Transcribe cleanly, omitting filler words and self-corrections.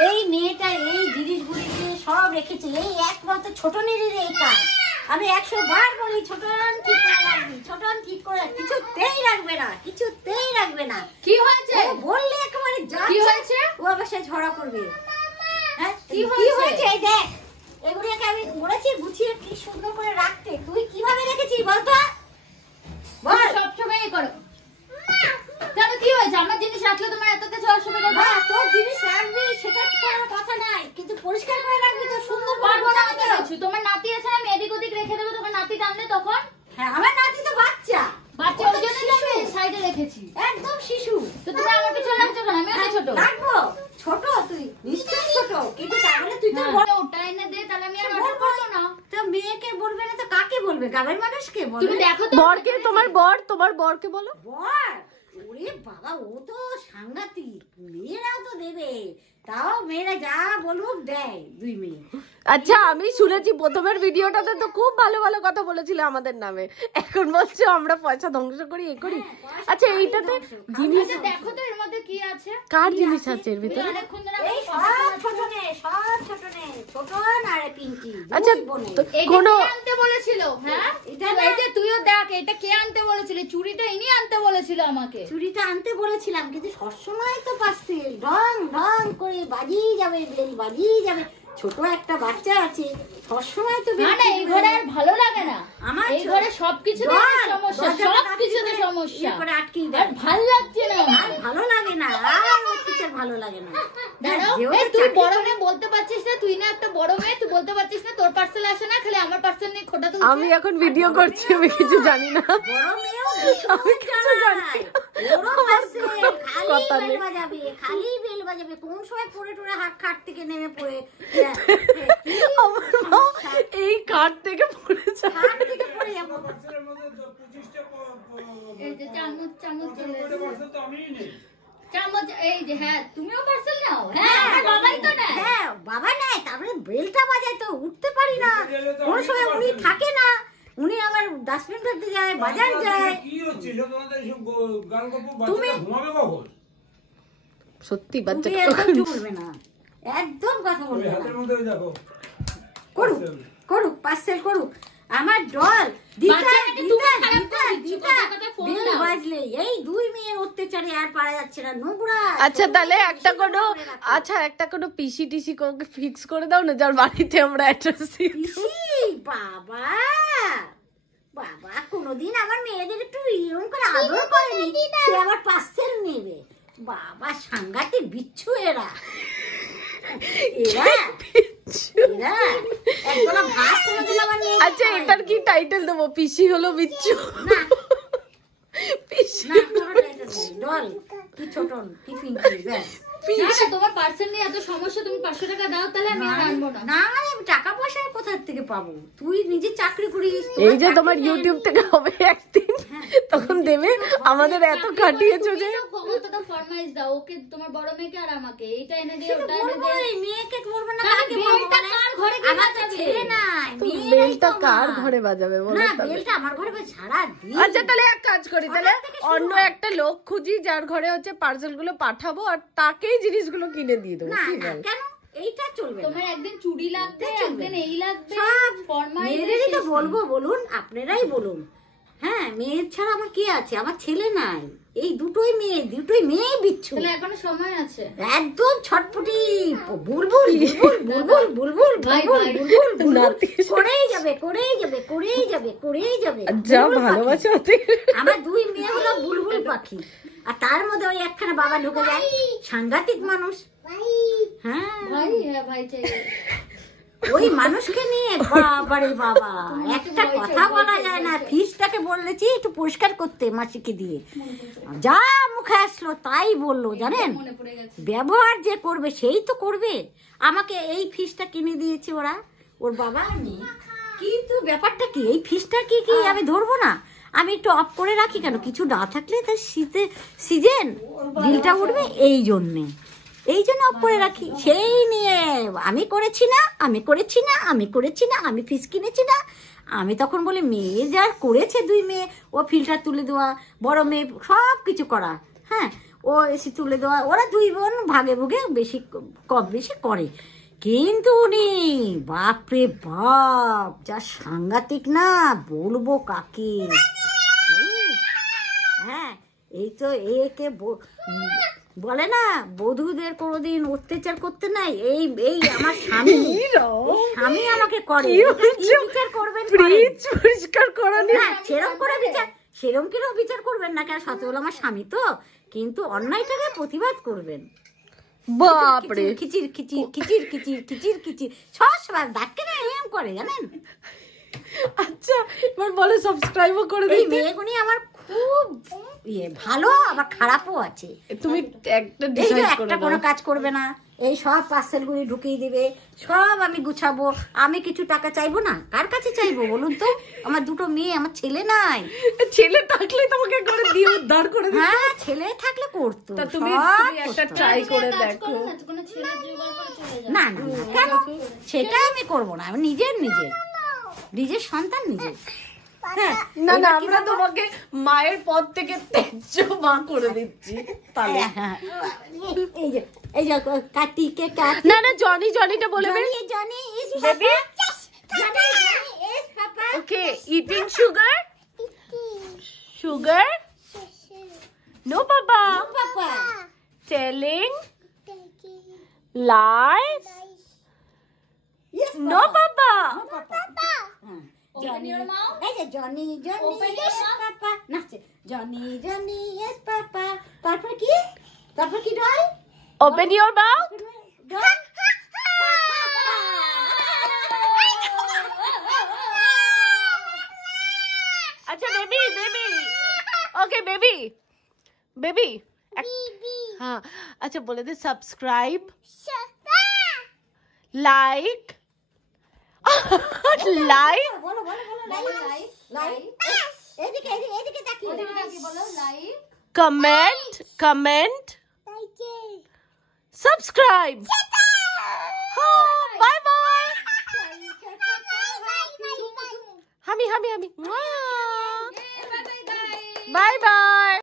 এই মেয়েটা এই জিনিসগুলিকে সব রেখেছে, এই একমাত্র ছোটনেরই এই কাজ। আমি 100 বার বলি ছোটন ঠিক করে রাখবি, ছোটন ঠিক করে, কিছুতেই রাখবে না, কিছুতেই রাখবে না। কি হয়েছে বললে একেবারে যা কি হয়েছে ও আবার সে ঝগড়া করবে। হ্যাঁ কি হয়েছে? এই দেখ, এগুলোকে আমি বলেছি গুছিয়ে কি সুন্দর করে রাখতে, তুই কিভাবে রেখেছিস বলতো? বল। সবসময় করো কেন? কি হয়েছে? আমার জিনিস রাখলে তোমার এত কিছু অসুবিধা? হ্যাঁ, তোর জিনিস রাখবি সেটা কোনো কথা নাই, কিন্তু পরিষ্কার করে রাখবি তো, সুন্দর করে গোছাবি তো। তোমার নাতি আছে না, আমি এদিক ওদিক রেখে দেবো, তোমার নাতি টানলে তখন? হ্যাঁ, আমার নাতি তো বাচ্চা, বাচ্চা ওই জন্য আমি সাইডে রেখেছি, একদম শিশু। তো তুমি আমার পিছনে রাখছো কেন? আমিও তো ছোট। রাখবো, ছোট তুই নিশ্চয়ই ছোট, কিন্তু তাহলে তুই তো বড়। ওটা এনে দে, তাহলে আমি আর অর্ডার করবো না। তো মেয়েকে বলবে না তো কাকে বলবে? গ্রামের মানুষকে বলবে। তুমি দেখো তো বরকে, তোমার বরকে বলো। বর? ওরে বাবা, ও তো সাংঘাতিক। মেয়েরাও তো দেবে, তাও মেয়েরা যা বলুক দেয়, দুই মেয়ে। আচ্ছা, আমি শুনেছি প্রথমের ভিডিওটাতে তো খুব ভালো ভালো কথা বলেছিল আমাদের নামে, এখন বলছো আমরা পয়সা ধ্বংস করি এ করি। আচ্ছা, এইটাতে জিনিস দেখো তো এর মধ্যে কি আছে। কার জিনিস আছে এর ভিতরে? অনেকক্ষণ ধরে এই সব ছোট নে, সব ছোট নে, ছোটন আর পিঙ্কি। আচ্ছা, কোনো আনতে বলেছিল? হ্যাঁ, এটা এই যে তুইও দেখ, এটা কে আনতে বলেছিল? চুড়িটা ইনি আনতে বলেছিল আমাকে। চুড়িটা আনতে বলেছিলাম, কিন্তু সবসময় তো পাচ্ছিল, ঢং ঢং করে বাজিয়ে যাবে, বেল বাজিয়ে যাবে। ছোট একটা বাচ্চা আছে, সবসময় তো না না, এই ঘরে আর ভালো লাগে না। আমার এই ঘরে সবকিছুতে সমস্যা, সবকিছুতে সমস্যা করে আটকেই দেয়। ভালো লাগছে না, আর ভালো লাগে না, আর কিছু ভালো লাগে না। দাঁড়াও, এই তুই বড় মেয়ে বলতে পারছিস না? তুই না একটা বড় মেয়ে, তুই বলতে পারছিস না তোর পার্সেল আসে না, খালি আমার পার্সেল নিয়ে খোটা তুলছিস। আমি এখন ভিডিও করছি, আমি কিছু জানি না। বড় মেয়েও আমি কিছু জানি না। ওরও পার্সেল খালি বেল বাজাবে, খালি বেল বাজাবে। কোন সময় পড়ে টরে হাত খাট থেকে নেমে পড়ে এই কার্ড থেকে পড়েছে, হাত থেকে পড়ে যাবো। এই যে চামচ চামচ চলে এসেছে। চামচ এই যে, হ্যাঁ তুমিও পার্সেল নাও? হ্যাঁ, আমার বাবাই তো নেয়। হ্যাঁ, বাবা নেয়, তারপরে বেলটা বাজায় তো উঠতে পারি না। কোন সময় উনি থাকে না, উনি আমার ডাস্টবিন ফেলতে যায়, বাজার যায়। তুমি সত্যি বাচ্চা তুমি একদম চলবে না, একদম কথা বলবে না। করুক করুক, পার্সেল করুক। আমার ডল বেল বাজলে এই দুই মেয়ের অত্যাচারে আর পারা যাচ্ছে না, নোংরা। আচ্ছা, তাহলে একটা কোনো পিসি টিসি ফিক্স করে দাও না, যার বাড়িতে আমরা অ্যাড্রেস দিই। বাবা বাবা, কোনোদিন আমার মেয়েদের একটু এরকম করে আদর করেনি, সে আবার পার্সেল নেবে। বাবা, সাংঘাতিক বিচ্ছু এরা। আচ্ছা, এটার কি টাইটেল দেবো? পিসি হলো বিচ্ছু? তোমার পার্সেল নিয়ে এত সমস্যা, তুমি 500 টাকা দাও, তাহলে আমি আর আনবো না। না, আমি টাকা পয়সা কোথা থেকে পাবো? তুই নিজে চাকরি করিস, এই যে তোমার ইউটিউব থেকে হবে একদিন, তখন দেবে। আমাদের এত খাটিয়েছো যে কতটা ফরমাইশ দাও ওকে, তোমার বড় মেয়েকে আর আমাকে। এইটা এনে দিয়ে, ওটা এনে দিয়ে। মেয়েকে বলবো না, কাকে বলবো? কার ঘরে কি বাজাবে? ছেলে নাই, বেলটা কার ঘরে বাজাবে বলো? না, বেলটা আমার ঘরে বাজে সারা দিন। আচ্ছা, তাহলে এক কাজ করি, তাহলে অন্য একটা লোক খুঁজি যার ঘরে হচ্ছে পার্সেল গুলো পাঠাবো, আর তাকেই জিনিসগুলো কিনে দিয়ে দেবো। না না, কেন এইটা চলবে? তোমার একদিন চুড়ি লাগবে, একদিন এই লাগবে, সব ফরমাইশ। মেয়েদেরই তো বলবো, বলুন, আপনারাই বলুন। হ্যাঁ, মেয়ের ছাড়া আমার কি আছে? আমার ছেলে নাই, এই দুটোই মেয়ে বিচ্ছু। তাহলে এখনো সময় আছে। একদম ছটপটি, বুলবুল বুলবুল বুলবুল বুলবুল বুলবুল বুলবুল করেই যাবে, করেই যাবে, করেই যাবে, করেই যাবে। যা ভালোবাসা হতে। আমার দুই মেয়ে হলো বুলবুল পাখি, আর তার মধ্যে ওই একখানা বাবা ঢুকে যায়, সাংঘাতিক মানুষ। হ্যাঁ ভাই, হ্যাঁ ভাই চাই। ওই মানুষকে নিয়ে বাবারে বাবা, একটা কথা বলা যায় না। ফিসটাকে বলেছি একটু পরিষ্কার করতে মাসিকে দিয়ে, যা মুখে আসলো তাই বললো, জানেন? ব্যবহার যে করবে সেই তো করবে। আমাকে এই ফিসটা কিনে দিয়েছে ওরা, ওর বাবা নেই, কিন্তু ব্যাপারটা কি, এই ফিসটা কি কি আমি ধরবো না? আমি একটু অফ করে রাখি, কেন কিছু না থাকলে তার সিজন বিলটা উঠবে, এই জন্যে অফ করে রাখি। সেই নিয়ে আমি করেছি না, আমি ফিস কিনেছি না। আমি তখন বলি, মেয়ে যার করেছে, দুই মেয়ে, ও ফিল্টার তুলে দেওয়া, বড় মেয়ে সব কিছু করা। হ্যাঁ, ও এসে তুলে দেওয়া, ওরা দুই বোন ভাগে ভুগে বেশি কম বেশি করে। কিন্তু উনি বাপরে বাপ যা সাংঘাতিক না, বলবো কাকে। হ্যাঁ, এই তো একে বলে না বধূদের কোনোদিন অত্যাচার করতে নাই, এই এই আমার স্বামী স্বামী আমাকে করে। বিচার করবেন পরিষ্কার করা না, সেরকম করে বিচার, সেরকম কেউ বিচার করবেন না, কেন সাথে হলো আমার স্বামী তো, কিন্তু অন্যায়টাকে প্রতিবাদ করবেন। বাপরে খিচির খিচির খিচির খিচির খিচির খিচির সবসময় ডাকে না, এরকম করে জানেন। আচ্ছা এবার বলে সাবস্ক্রাইবও করে এই দিতে। মেয়েগুনি আমার খুব ভালো, আবার খারাপও আছে। তুমি একটা এই যে ডিসাইড করে একটা দাও। কোনো কাজ করবে না, এই সব পার্সেলগুলি ঢুকিয়ে দিবে, সব আমি গুছাবো, আমি কিছু টাকা চাইবো না, কার কাছে চাইবো বলুন তো? আমার দুটো মেয়ে, আমার ছেলে নাই। ছেলে থাকলে তোমাকে করে দিয়ে উদ্ধার করে দিত। হ্যাঁ, ছেলে থাকলে করতো। তা তুমি একটা ট্রাই করে দেখো। কোনো ছেলে জোগাড় করে চলে যাও। না না না, কেন? সেটা আমি করবো না, আমি নিজের সন্তান নিজের। হ্যাঁ, না না, আমরা তোমাকে মায়ের পদ থেকে তেজ্য মা করে দিচ্ছি তাহলে। হ্যাঁ, এই যে কাটি কে কাটি। না না, জনিটা বলে Johnny is baby. Johnny is papa. Okay, eating sugar no baba, papa telling lies yes no baba. Papa. Open your mouth. এই যে Johnny Open your is mouth. Papa নাচে, জনি ইজ পাপা। তারপর কি doll? Open your mouth. Doll আচ্ছা baby okay baby হ্যাঁ, আচ্ছা বলে দে সাবস্ক্রাইব লাইক বলো লাইক এদিকে তাকিয়ে ওদিকে তাকিয়ে বলো like. Comment subscribe. Bye bye হামি Bye bye guys. Bye bye.